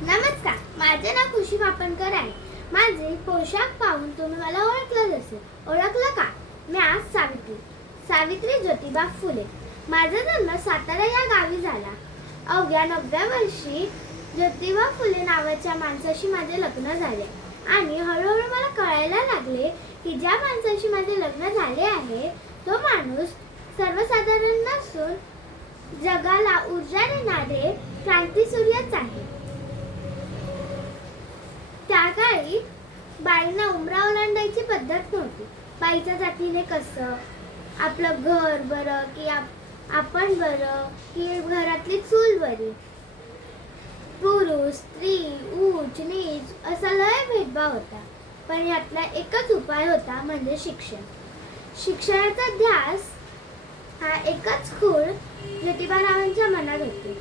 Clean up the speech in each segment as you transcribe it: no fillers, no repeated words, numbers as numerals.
नमस्कार, माझे नाव खुशी पापणकर आहे. माझे पोशाख पाहून तुम्ही मला ओळखलं असेल. ओळखलं का? मी आज सावित्री ज्योतिबा फुले. माझा जन्म सातारा या गावी झाला. अवघ्या 9व्या वर्षी ज्योतिबा फुले नावाच्या माणसाशी माझे लग्न झाले आणि हळूहळू मला कळायला लागले की ज्या माणसाशी माझे लग्न झाले आहे तो माणूस सर्वसाधारण नसून जगाला ऊर्जा देणारे क्रांतिसूर्यच आहे. त्या काळी बाईंना उमरा ओलांडायची पद्धत नव्हती. बाईच्या जातीने कसं आपलं घर बरं की आपण बरं की घरातली चूल बरी, पुरुष स्त्री उच्च नीच असा लय भेदभाव होता. पण यातला एकच उपाय होता, म्हणजे शिक्षण. शिक्षणाचा ध्यास हा एकच खूळ ज्योतिबा रावांच्या मनात होते.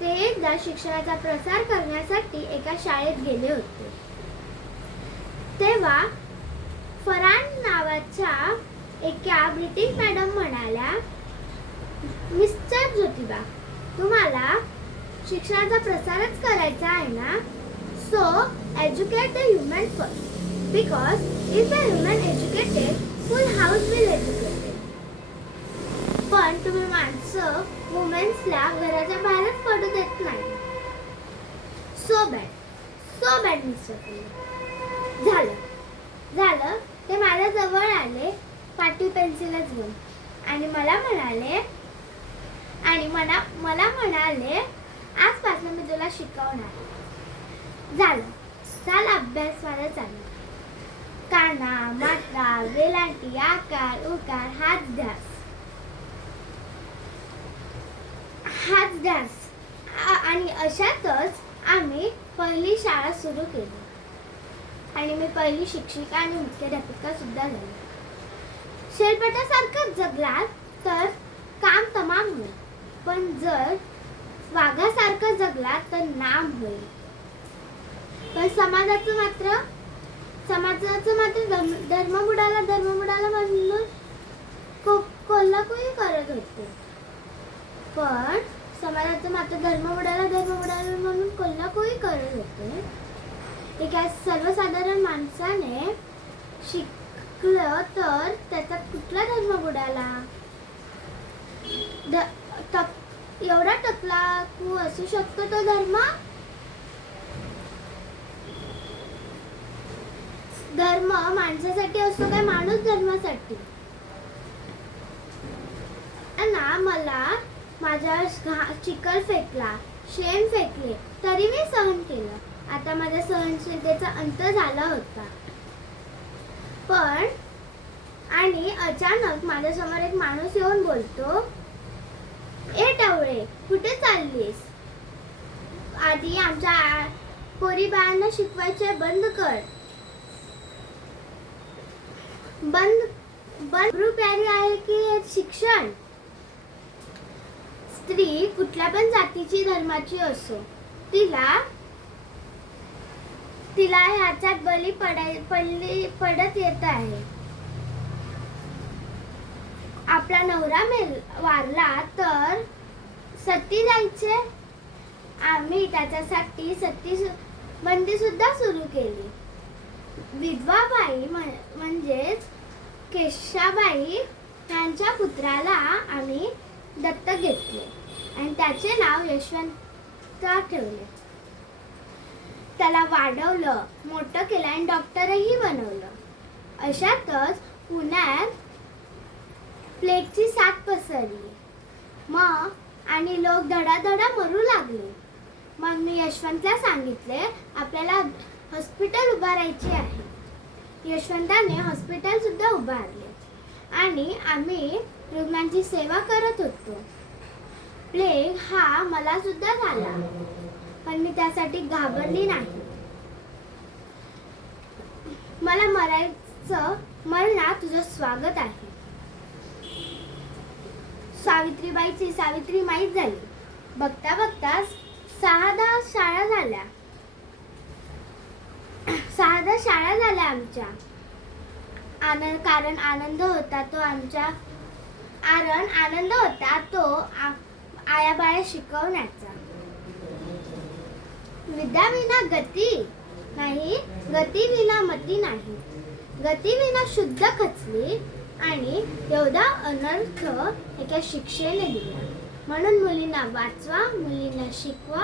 ते एकदा शिक्षणाचा प्रसार करण्यासाठी एका शाळेत गेले होते. तेव्हा फरान नावाच्या एका ब्रिटिश मॅडम म्हणाल्या, मिस्टर ज्योतिबा, तुम्हाला शिक्षणाचा प्रसारच करायचा आहे ना, so educate the human first, because if the human educated full house will educated. पण तुम्ही माणसं वुमेन्सला घराच्या बाहेरच पडू देत नाही. सो बॅड मिस्टर फुले. झालं ते माझ्या जवळ आले, पाटी पेन्सिलच घेऊन, आणि मला म्हणाले आजपासून मी तुला शिकवणार. झालं अभ्यास माझा चालू. काना मात्रा वेलांटी आकार उकार हाच ध्यास आणि अशातच आम्ही पहिली शाळा सुरू केली आणि मी पहिली शिक्षिका आणि मुख्याध्यापिका सुद्धा झाली. शेळपाट्यासारखं जगलात तर काम तमाम होईल, पण जर वाघासारखं जगलात तर नाम होईल. पण समाजाचं मात्र धर्म बुडाला म्हणून कोल्हाकुळी करत होते. पण समाजाचं मात्र धर्म बुडाला म्हणून कोल्हाकुळी करत होते. एका सर्वसाधारण माणसाने शिकलं तर त्याचा कुठला धर्म बुडाला? एवढा टकलाकू असू शकतो तो धर्म? धर्म माणसासाठी असतो काय माणूस धर्मासाठी? ना मला माझ्या चिखल फेकला, शेण फेकले तरी मी सहन केलं. आता माझ्या सहनशीलतेचा अंत झाला होता. पण आणि अचानक माझ्यासमोर एक माणूस येऊन बोलतो, ए टवळे, कुठे चाललीस? आधी आमच्या पोरी बाळांना शिकवायचे बंद कर. बंद प्यारी आहे की शिक्षण? स्त्री कुठल्या पण जातीची धर्माची असो, तिला ह्याच्यात बळी पडत येत आहे. आपला नवरा वारला तर सती जायचे. आम्ही त्याच्यासाठी सती बंदी सुद्धा सुरू केली. विधवाबाई म्हणजेच केशाबाई यांच्या पुत्राला आम्ही दत्तक घेतले आणि त्याचे नाव यशवंत ठेवले. त्याला वाढवलं, मोठं केलं आणि डॉक्टरही बनवलं. अशातच पुण्यात प्लेगची साथ पसरली. मग आणि लोक धडाधडा मरू लागले. मग मी यशवंतला सांगितले, आपल्याला हॉस्पिटल उभारायचे आहे. यशवंताने हॉस्पिटल सुद्धा उभारले आणि आम्ही रुग्णांची सेवा करत होतो. प्लेग हा मला सुद्धा झाला, पण मी त्यासाठी घाबरली नाही. मला मरणात तुझं स्वागत आहे. सावित्री माहीत झाली. बघता 6-10 शाळा झाल्या. 6-10 शाळा झाल्या आमच्या. कारण आनंद होता तो आयाबाया शिकवण्याचा. विद्या विना गती नाही, गती विना मती नाही. गती विना शुद्ध खचली आणि एवढा अनर्थ एका शिक्षेने दिला. म्हणून मुलींना वाचवा, मुलींना शिकवा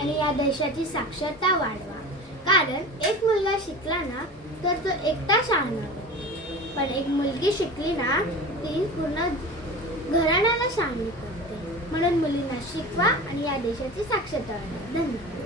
आणि या देशाची साक्षरता वाढवा. कारण एक मुलगा शिकला ना तर तो एकटा शहाणा बनतो, पण एक मुलगी शिकली ना ती पूर्ण घराण्याला शहाणी करते. म्हणून मुलींना शिकवा आणि या देशाची साक्षरता वाढवा. धन्यवाद.